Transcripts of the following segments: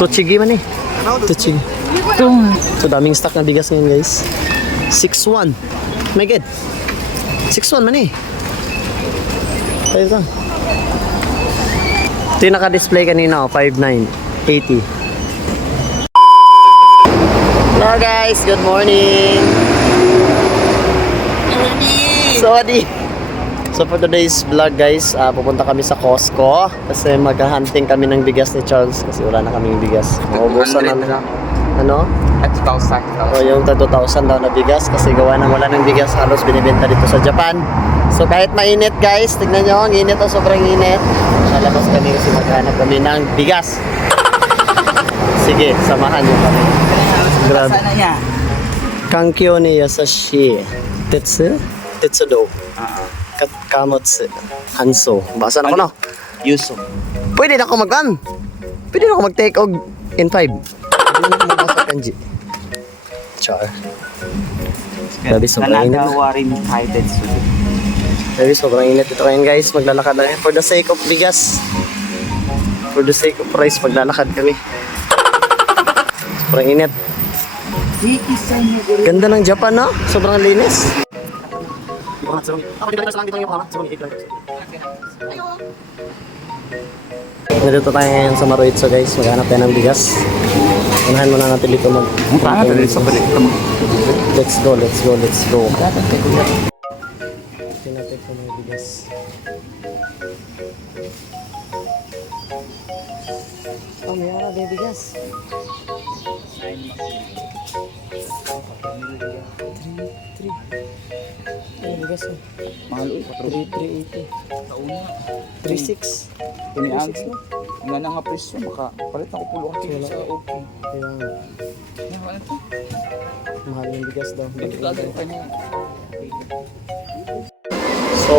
Tochigi man eh. Tochigi. So daming stock na bigas ngayon guys. 6-1. My God. 6-1 man eh. Tayo ka. Ito yung naka-display kanina, 5.9, 80. Hello guys, good morning. Sorry. So for today's vlog guys, pupunta kami sa Costco kasi mag-hunting kami ng bigas ni Charles kasi wala na kaming bigas. Maubusan na. Ano? At 2,000. O yung 2,000 daw na bigas kasi gawa na wala ng bigas halos binibenta dito sa Japan. So kahit mainit guys, tignan nyo, ang init o sobrang init. Lalabas kami kasi maghanap kami ng bigas. Sige, samahan nyo kami. Grabe. Sana niya? Kankyo ni Yasashi. Tetsu? Tetsu do. Kamotsu. Hanso. Basa na ko no? Yuso. Pwede na ako mag-an. Pwede na ako mag-take og in 5. Pwede na ako magbasa kanji. Char. Grabe, sobrang init na. Nanagawa rin hided suit. Grabe, sobrang init ito ngayon guys. Maglalakad lang. For the sake of bigas. For the sake of price, maglalakad kami. Sobrang init. Ganda ng Japan no? Sobrang linis. Nandito tayo ngayon sa Maruitso guys. Maghanap tayo ng bigas. Unahan muna natin dito mag... Let's go, let's go, let's go. Tinatay ko ng bigas. Oh, may ara din bigas. 3 bigas oh. Mahal ulit. 380. Taon na. 36. Piniag. Nga na nga presyo. Makapalit ako pulo ang tigil sa okay. Kaya nga. Ano ito? Mahal yung bigas daw. Ito agad pa niya. So,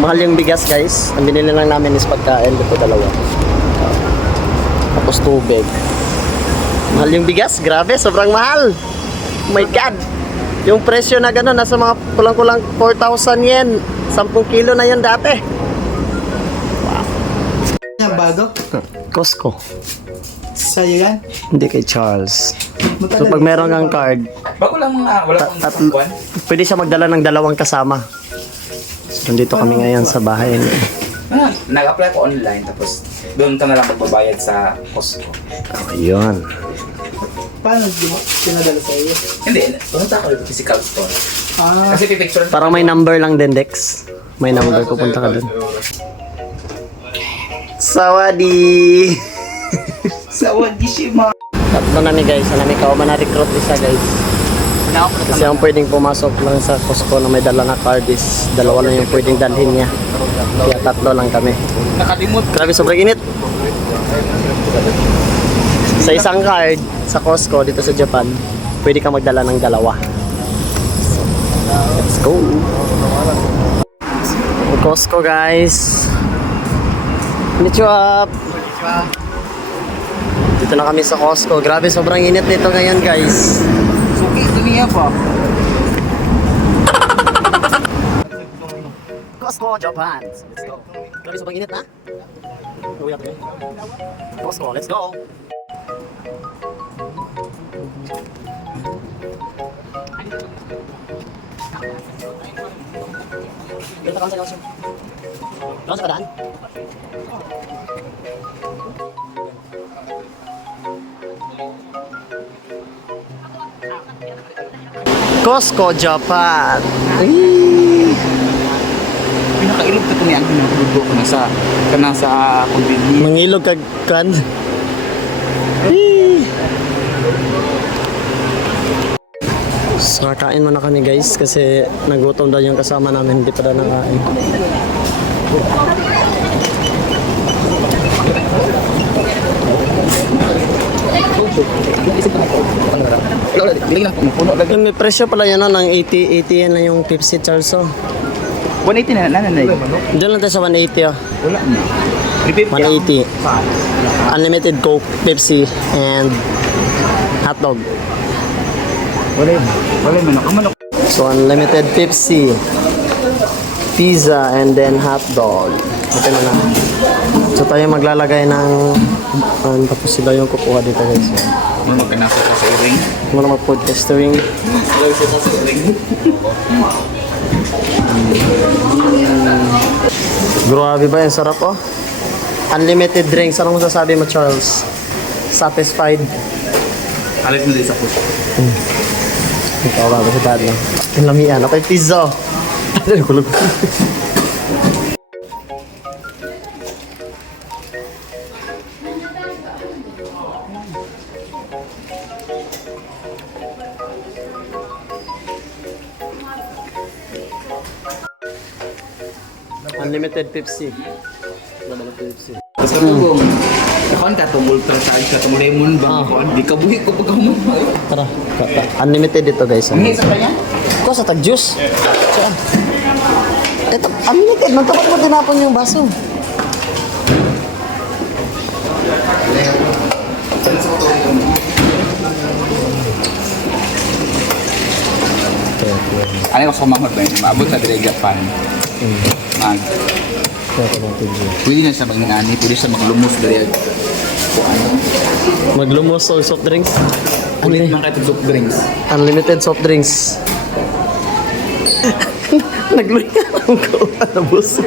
mahal yung bigas guys. Ang binili lang namin is pagkain. Dito dalawa. Tapos tubig. Mahal yung bigas. Grabe, sobrang mahal. Oh my God. Yung presyo na gano'n, nasa mga kulang-kulang 4,000 yen. 10 kilo na yan dati. Yan bago? Costco. Sa'yo yan? Hindi kay Charles. So, pag meron kang card, Bago lang mga wala pang buwan. pwede siya magdala ng 2 kasama. So, nandito kami ngayon sa bahay niya. Nag-apply ko online tapos doon ka na lang magbabayad sa Costco. Ayun. Paano di mo pinadala sa iyo? Hindi, pumunta ako sa physical store. Kasi pipicture. Parang may number lang din, Dex. May number, pupunta ka dun. Sawadi! Sawadishima. Tatlo na guys. Nami ka na recruit isa guys. Kasi ang pwedeng pumasok lang sa Costco na may dala na card is 2 na yung pwedeng dalhin niya. Kaya 3 lang kami. Nakalimot. Grabe, sobrang init. Sa isang card sa Costco dito sa Japan, pwede ka magdala ng 2. So, let's go. Costco guys. Konnichiwa. Dito na kami sa Costco. Grabe, sobrang init dito ngayon guys. Suki, dumiya pa. Costco, Japan. Let's go. Grabe, sobrang init na. Costco, let's go. Dito ka sa Gaussian. Doon sa kadaan? Costco, Japan. Pinakailog ka ito niya. Pinakailog ko na sa convenience. Mangilog kag kan. So, kain muna kami guys kasi nagutom daw yung kasama namin, hindi pa daw nakain. Yung may presyo pala yun no, ng 80 yan lang yung Pepsi Charles. 180 na nanay. Diyan lang tayo sa 180 oh. Wala na. 180. Unlimited Coke, Pepsi, and hotdog. Wala yun. Wala yun. Manok. So, unlimited Pepsi, pizza, and then hotdog. Okay na lang. So, tayo maglalagay ng Tapos sila yung kukuha dito guys. Ano magkanasa ka sa ring? Muna mag-podcastering. Hello, siya sa ring. Grabe ba yung sarap oh. Unlimited drinks. Anong masasabi mo Charles? Satisfied? Alit mo din sa puso. Ikaw ba? Kasi bad lang. Ang lamian. Ako yung pizza. Ano kulog? Unlimited Pepsi. Unlimited Pepsi. Tapos katulong. Kapan ka itong ultra charge ka itong lemon bang ko? Di ka buhi ko pagka mo. Tara. Unlimited dito guys. Ang hisa kanya? Ko sa tag-juice. Saan? Ito, unlimited. Magtapat mo tinapon yung baso. Ano yung kamamot ba yun? Maabot na dire Japan. Mag. Pwede na siya mag-ani, pwede siya maglumos dire. Maglumos o soft drinks. Ulit man kayo soft drinks. Unlimited soft drinks. Nagluya lang ko. Nabus.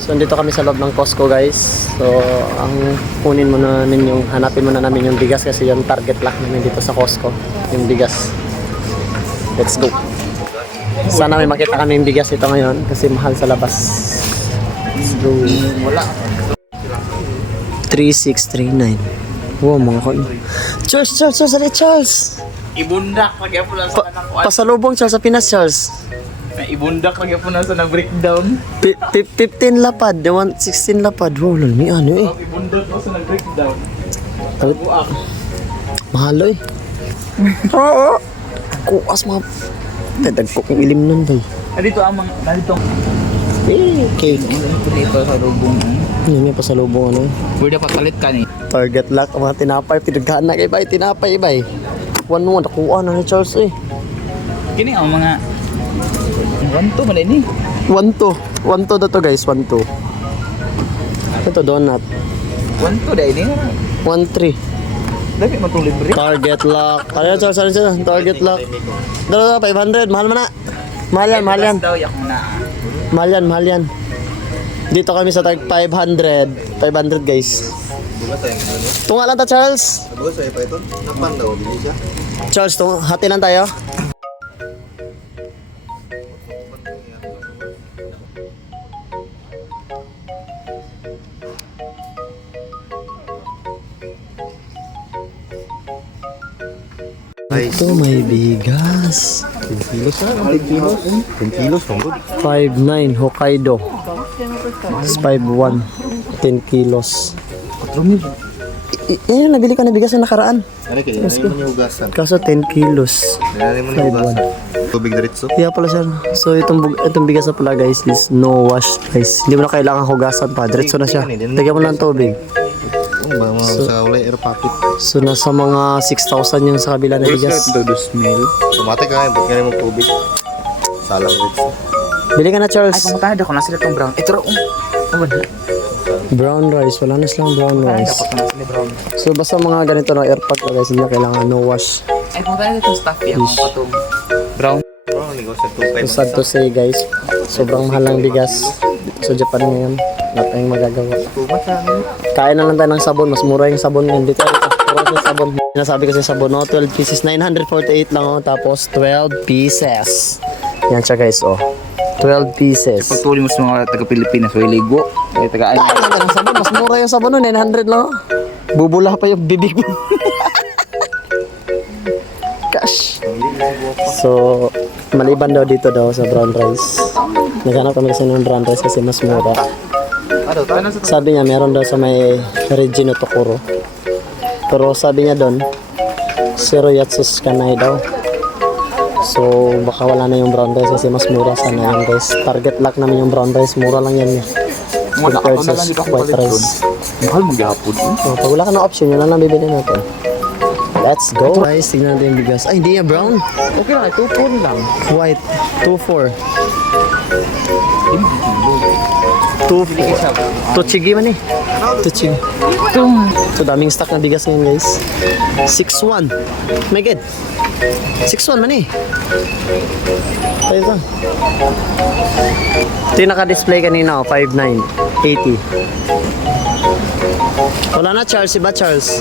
So, dito kami sa loob ng Costco, guys. So, ang kunin mo na namin yung, hanapin mo na namin yung bigas kasi yung target lock namin dito sa Costco. Yung bigas. Let's go. Sana may makita kami yung bigas ito ngayon kasi mahal sa labas. Let's go. Wala. 3639. Wow, mga ko. Charles, Charles. Ibundak lagi po lang sa anak ko. Pasalubong, Charles, sa Pinas, Charles. Ibundak lagi po lang sa nag-breakdown. 15 lapad, 16 lapad. Wow, lalmi ano eh. Ibundak po sa nag-breakdown. Buak. Mahalo eh. Oo. Kuas mga... Dagko kong ilim nun ba? Nandito ang mga... Nandito. Eh, cake. Dito sa lubong. Yun may pasalubong ano eh. Pwede papalit ka ni. Target lock, ang mga tinapay. Pinagkaan na kay bay, tinapay bay. 1-1, nakuha na ni Charles eh. Kini ang mga... Ganto man ini. 1-2. 1-2 na to guys, 1-2. Ito donut. Ganto dai ini. 1-3. Dami man tong libre. Target lock. Ano Charles, target lock. Dalo 500, mahal mo na. Mahal yan. Daw yak mo na. Mahal yan. Dito kami sa tag 500. 500 guys. Tunga lang ta Charles. Charles, hati lang tayo. Ito may bigas. 10 kilos na, 10 kilos. 10 kilos, pangod. 5.9 Hokkaido. 5.1 10 kilos. Yan, nabili ka na bigas na nakaraan. Ano kaya? Ano yung ugasan? Kaso 10 kilos. Ano mo na ugasan? Tubig diretso? Kaya pala sir. So itong bigas na pala guys is no wash guys. Hindi mo na kailangan hugasan pa. Diretso na siya. Lagyan mo lang ng tubig. Sa ulay air pocket. So nasa mga 6,000 yung sa kabila na bigas. do smell. Tumate ka ngayon, ba't ka mo tubig? Salang diretso. Bili ka na Ay, Charles. pumunta na ko na sila tong brown. Ito ro. Brown rice. Wala na silang brown rice. Dapat na sila brown. So basta mga ganito na airpot na guys. Hindi na kailangan no wash. Ay, pumunta na itong stuff yan. Kung patong brown. Bro, ligaw sa tubig. So sad to say guys. Sobrang mahal ng bigas. Dito sa Japan ngayon. Wala tayong magagawa. Kain na lang tayo ng sabon. Mas mura yung sabon ngayon. Dito. Mura yung sabon. Sinasabi kasi sabon, no? 12 pieces. 948 lang, oh. Tapos 12 pieces. Yan siya, guys, oh. 12 pieces. Pagtuli mo sa mga taga-Pilipinas, may ligo. May taga-ano. Kain lang tayo ng sabon. Mas mura yung sabon, no? 900 lang, oh. Bubula pa yung bibig mo. Cash. So, maliban daw dito daw sa brown rice. Naghanap kami kasi ng brown rice kasi mas mura. Sabi niya meron daw sa may Regino Tokoro. Pero sabi niya doon, Zero Yatsus Kanai daw. So baka wala na yung brown rice kasi mas mura sana yan guys. Target lock namin yung brown rice, mura lang yan eh. Compared sa white rice. Mahal mag-hapon. So, pag wala ka ng option, yun lang bibili natin. Let's go! Guys, tignan natin yung bigas. Ay, hindi yan brown. Okay lang, 2 lang. White, 2.4. Tuchigi man eh. Tuchigi. So daming stock na bigas ngayon guys. 6-1. My God. 6-1 man eh. Tayo ito. Ito yung naka-display kanina oh, 5-9. 80. Wala na Charles, iba Charles.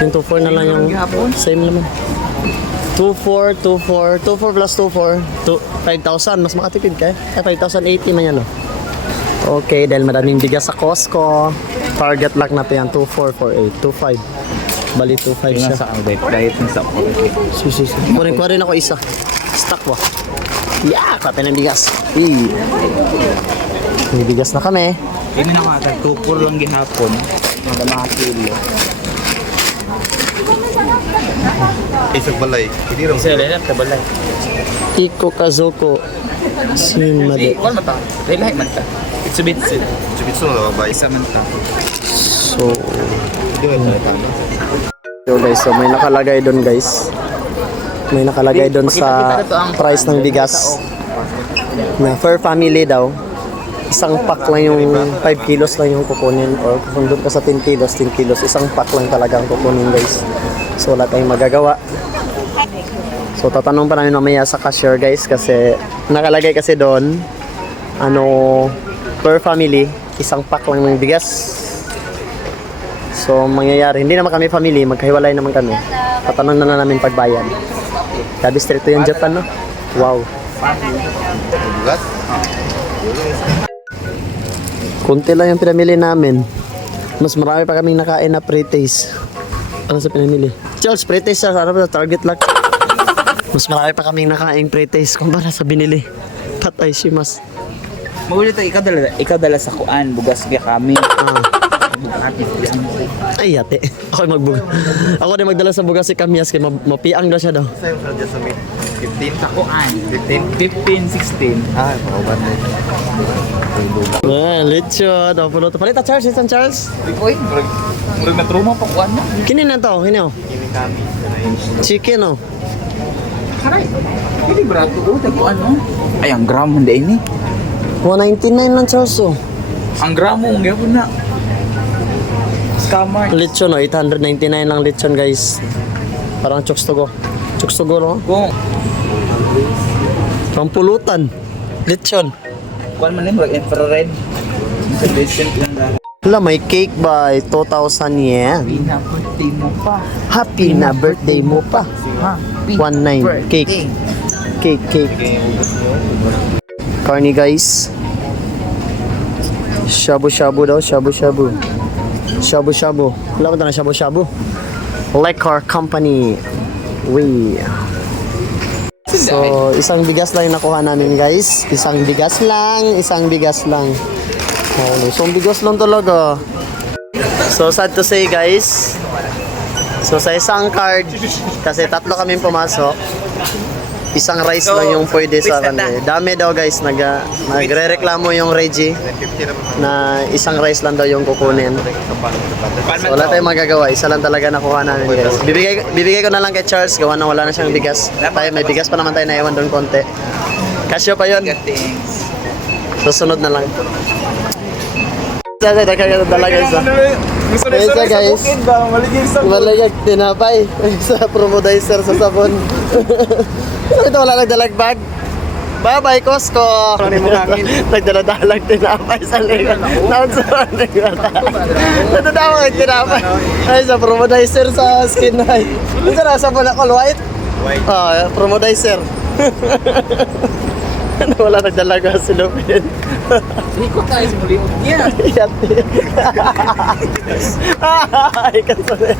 Yung 2-4 na lang yung same naman. 2-4 plus 2-4 5,000, mas makatipid ka eh. 5,080 man yan oh. Okay, dahil maraming bigas sa Costco, target lock na to yan, 2448, 25. Bali 25 siya. Sa diet ng sa Susus. Kunin ako isa. Stock ba? Yeah, kapit ng bigas. May bigas na kami. Kaya na mga 2-4 lang gihapon. Mga mga kilo. Isang balay. Hindi rin. Kasi lahat kabalay. Iko Kazoko. Sinmade. Wala man ta. Lahat man ta. It's a bit sit. Chubitsu na ba? Isa man ta. So, yo guys, so may nakalagay doon guys. May nakalagay doon sa price ng bigas. Na per family daw. Isang pack lang yung 5 kilos lang yung kukunin or kung doon ka sa 10 kilos, 10 kilos, isang pack lang talaga ang kukunin guys. So wala tayong magagawa. So tatanong pa namin mamaya sa cashier guys kasi nakalagay kasi doon ano per family, isang pack lang ng bigas. So mangyayari, hindi naman kami family, magkahiwalay naman kami. Tatanong na namin pagbayan. Sabi stricto yung Japan no? Wow. Bugat? Kunti lang yung pinamili namin. Mas marami pa kaming nakain na pre-taste. Ano sa pinamili? Charles, pre-taste sa ano ba? Target lock. Mas marami pa kaming nakain pre-taste kumpara sa binili. Patay si Mas. Magulit ikaw dala sa kuan, bugas kaya kami. Ay, yate. Ako magbuga. Ako din magdala sa bugas si Kamias kay mapiang daw siya daw. Sa'yo sa dyan sa mid. 15? Sa kuan. 15? 15, 16. Ah, makabat na ito. Lechon. Daw pulo to. Palita Charles, isang Charles. Uy, murag na trauma pa kuan mo. Kinin na to, kinin oh. Kini kami. Chicken oh. Haray. Hindi brato ko kuan mo. Ay, ang gramo hindi ini. 199 lang Charles oh. Ang gramo ng gyapon na. Scammer. Lechon oh, 899 lang lechon guys. Parang chokes to go. Chokes to go no? Kung Pampulutan. Lechon. kuan man ni murag infrared. Decent lang na. Wala, may cake by 2,000 yen. Pinapurti mo pa. Happy na birthday mo pa. Ha? 19 cake. Cake. Carne guys. Shabu-shabu daw, shabu-shabu. Shabu-shabu. Wala ko na shabu-shabu. Liquor Company. We. So, isang bigas lang yung nakuha namin guys. Isang bigas lang. Oh, isang bigas lang talaga. So, sad to say guys. So, sa isang card, kasi tatlo kaming pumasok, isang rice lang yung pwede sa kanila. Dami daw guys, nagre-reklamo yung Reggie na isang rice lang daw yung kukunin. So, wala tayong magagawa. Isa lang talaga nakuha namin guys. Bibigay ko na lang kay Charles, gawa na wala na siyang bigas. Tayo, may bigas pa naman tayo na iwan doon konti. Kasyo pa yun. Susunod na lang. Dala guys. Isa guys. Maligag tinapay. Sa promodizer sa sabon. Ito wala nagdalag bag. Bye-bye, Costco! Nagdala-dalag tinapay sa ligat. Nadadawa ang tinapay. Ay, sa promodizer sa skin high. Ito na, sa Bonacol, white? White. Promodizer. Wala nagdalaga si Lupin. Ikot tayo sa muli. Yeah. Yate. Ay, kasi.